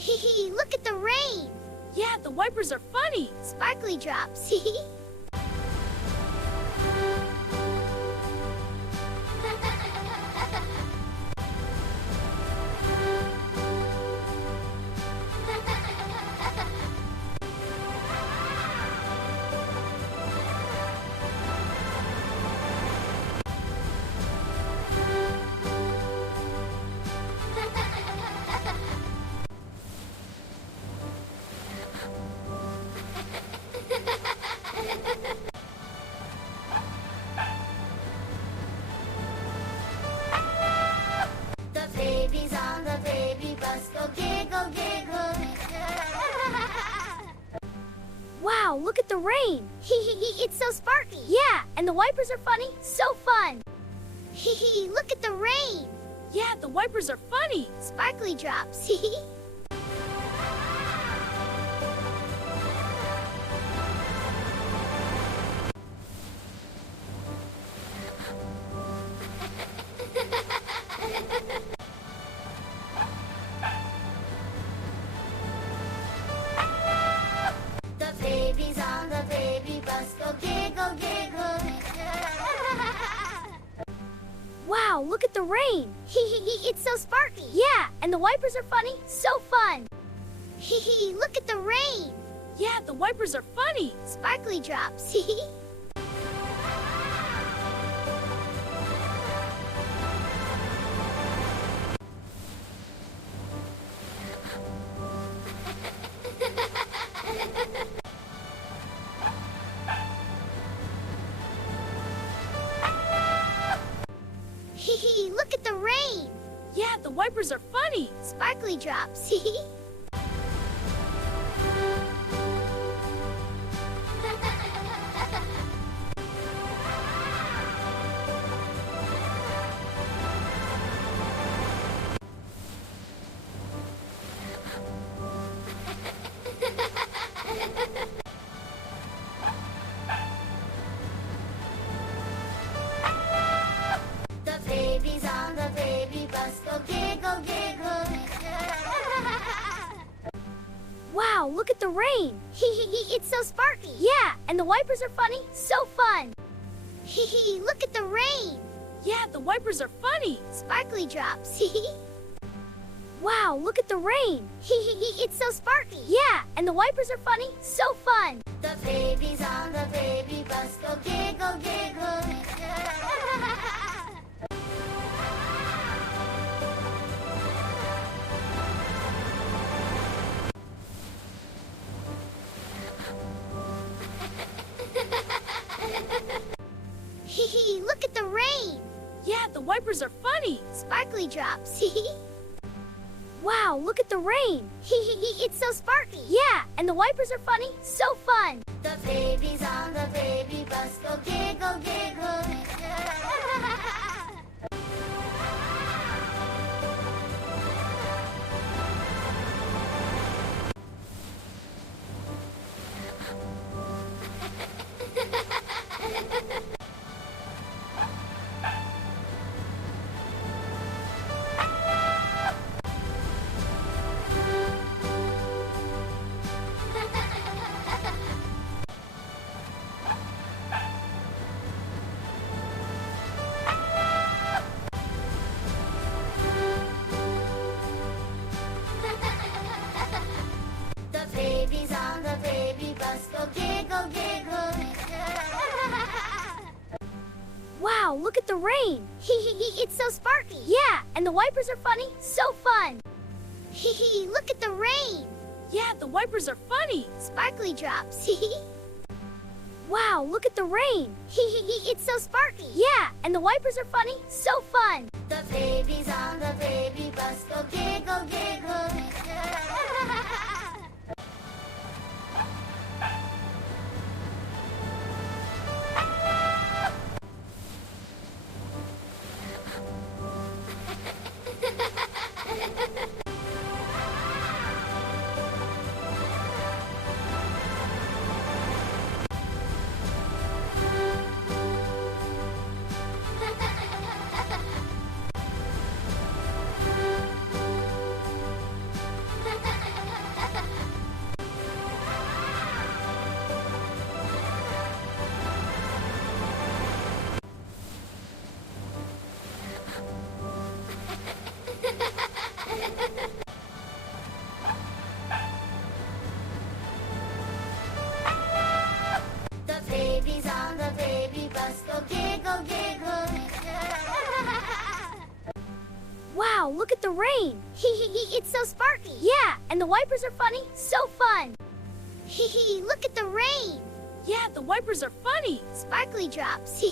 Hee hee, look at the rain. Yeah, the wipers are funny. Sparkly drops. Hee hee. The babies on the baby bus go giggle, giggle. Wow, look at the rain. Hee hee hee, it's so sparky. Yeah, and the wipers are funny. So fun. Hee hee, look at the rain. Yeah, the wipers are funny. Sparkly drops. Hee hee. The babies on the baby bus go giggle, giggle. Wow, look at the rain. Hee hee hee, it's so sparky. Yeah, and the wipers are funny. So fun. Hee hee, look at the rain. Yeah, the wipers are funny. Sparkly drops. Hee hee. Hee hee, look at the rain. Yeah, the wipers are funny. Sparkly drops. Hee hee. The babies on the baby bus go giggle, giggle. Wow, look at the rain. Hee hee hee, it's so sparky. Yeah, and the wipers are funny. So fun. Hee hee, look at the rain. Yeah, the wipers are funny. Sparkly drops. Hee hee. Wow, look at the rain. Hee hee hee, it's so sparky. Yeah, and the wipers are funny. So fun. The babies on the baby bus go giggle, giggle. Hee hee, look at the rain. Yeah, the wipers are funny. Sparkly drops. Hee hee. Wow, look at the rain. Hee hee hee, it's so sparky. Yeah, and the wipers are funny. So fun. The babies on the baby bus go giggle, giggle. The babies on the baby bus go giggle, giggle. Wow, look at the rain. Hee hee hee, it's so sparky. Yeah, and the wipers are funny. So fun. Hee hee, look at the rain. Yeah, the wipers are funny. Sparkly drops. Hee hee. Wow, look at the rain. Hee hee hee, it's so sparky. Yeah, and the wipers are funny. So fun. The babies on the baby bus go giggle, giggle. Wow, look at the rain. It's so sparkly. Yeah, and the wipers are funny. So fun. Look at the rain. Yeah, the wipers are funny. Sparkly drops.